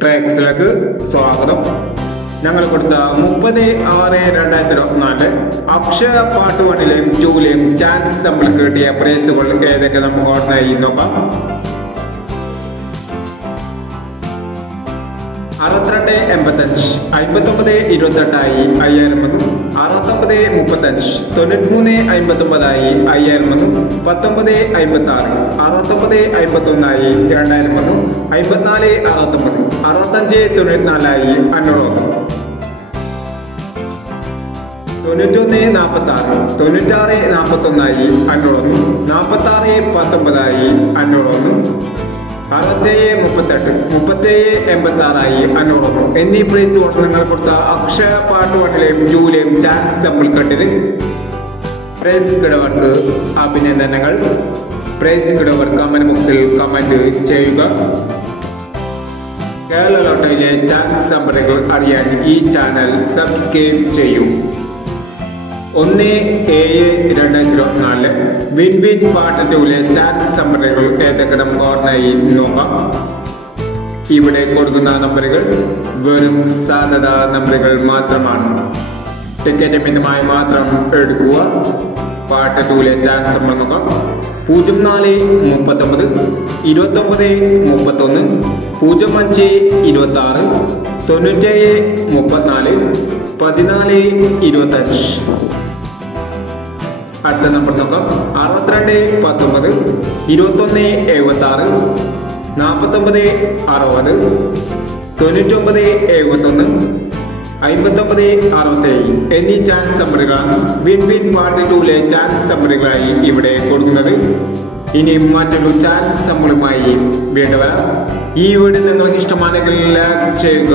ട്രാക്സിലേക്ക് സ്വാഗതം. ഞങ്ങൾ കൊടുത്ത മുപ്പത് ആറ് രണ്ടായിരത്തി ഇരുപത്തിനാല് അക്ഷയ പാട്ട് വണ്ണിലെയും ടൂലെയും ചാൻസ് നമ്മൾ കിട്ടിയ പ്രൈസുകൾ ഏതൊക്കെ നമുക്ക് ഓർഡർ നോക്കാം. അറുപത്തിരണ്ട് എൺപത്തഞ്ച് അമ്പത്തൊമ്പത് ഇരുപത്തെട്ടായി അയ്യായിരം വന്നു അറുപത്തൊമ്പത് മുപ്പത്തഞ്ച് തൊണ്ണൂറ്റിമൂന്ന് അമ്പത്തൊമ്പതായി അയ്യായിരം വന്നു പത്തൊമ്പത് അമ്പത്തി ആറ് അറുപത്തൊമ്പത് അമ്പത്തൊന്നായി രണ്ടായിരം വന്നു അമ്പത്തിനാല് അറുപത്തൊമ്പത് അറുപത്തഞ്ച് തൊണ്ണൂറ്റിനാലായി അഞ്ഞൂറ് വന്നു തൊണ്ണൂറ്റൊന്ന് നാൽപ്പത്തി ആറ് തൊണ്ണൂറ്റാറ് നാൽപ്പത്തൊന്നായി അഞ്ഞൂറ് നാൽപ്പത്താറ് നാൽപ്പത്തി പത്തൊമ്പതായി അഞ്ഞൂറ് വന്നു അറുപത്തേഴ് മുപ്പത്തെട്ട് മുപ്പത്തേഴ് എൺപത്തി ആറായി അഞ്ഞൂറ് വന്നു എന്നീ പ്രൈസ് കൊണ്ട് നിങ്ങൾ കൊടുത്ത അക്ഷയ പാട്ട് വണ്ണിലെയും ജൂലിയും ചാൻസ് നമ്മൾ കണ്ടത്. പ്രൈസ് കിടവർക്ക് അഭിനന്ദനങ്ങൾ. പ്രൈസ് കിടവർ കമന്റ് ബോക്സിൽ കമന്റ് ചെയ്യുക. കേരള ലോട്ടയിലെ ചാൻസ് നമ്പറുകൾ അറിയാൻ ഈ ചാനൽ സബ്സ്ക്രൈബ് ചെയ്യൂ. ഒന്ന് ഏഴ് രണ്ടായിരത്തി ഇരുപത്തിനാല് വിൻ വിൻ പാർട്ട് ടൂലെ ചാൻസ് ഏതൊക്കെ നമുക്ക് ഓർമ്മയായി നോക്കാം. ഇവിടെ കൊടുക്കുന്ന നമ്പറുകൾ വെറും സാധ്യത നമ്പറുകൾ മാത്രമാണ്. ടിക്കറ്റ് മിതമായി മാത്രം എടുക്കുക. പാർട്ട് ടൂലെ ചാൻസ് നമ്മൾ നോക്കാം. പൂജ്യം നാല് മുപ്പത്തൊമ്പത്. ഇരുപത്തൊമ്പത് മുപ്പത്തൊന്ന്. പൂജ്യം അഞ്ച് ഇരുപത്തി ആറ് തൊണ്ണൂറ്റേഴ് മുപ്പത്തിനാല്. പതിനാല് ഇരുപത്തഞ്ച്. അടുത്ത നമ്പർ നോക്കാം. അറുപത്തിരണ്ട് പത്തൊമ്പത് ഇരുപത്തൊന്ന് എഴുപത്തി ആറ് നാൽപ്പത്തൊമ്പത് അറുപത് തൊണ്ണൂറ്റൊമ്പത് എഴുപത്തൊന്ന് അമ്പത്തൊമ്പത് അറുപത്തേഴ് എന്നീ ചാൻസ് നമ്പറുകളാണ് വിൻ വിൻ പാർട്ടി ടൂലെ ചാൻസ് നമ്പറുകളായി ഇവിടെ കൊടുക്കുന്നത്. ഇനി മറ്റൊരു ചാൻസ് നമ്പറുമായി വീണ്ടും ഈ വീഡിയോ നിങ്ങൾക്ക് ഇഷ്ടമാണെങ്കിൽ ലൈക്ക് ചെയ്യുക.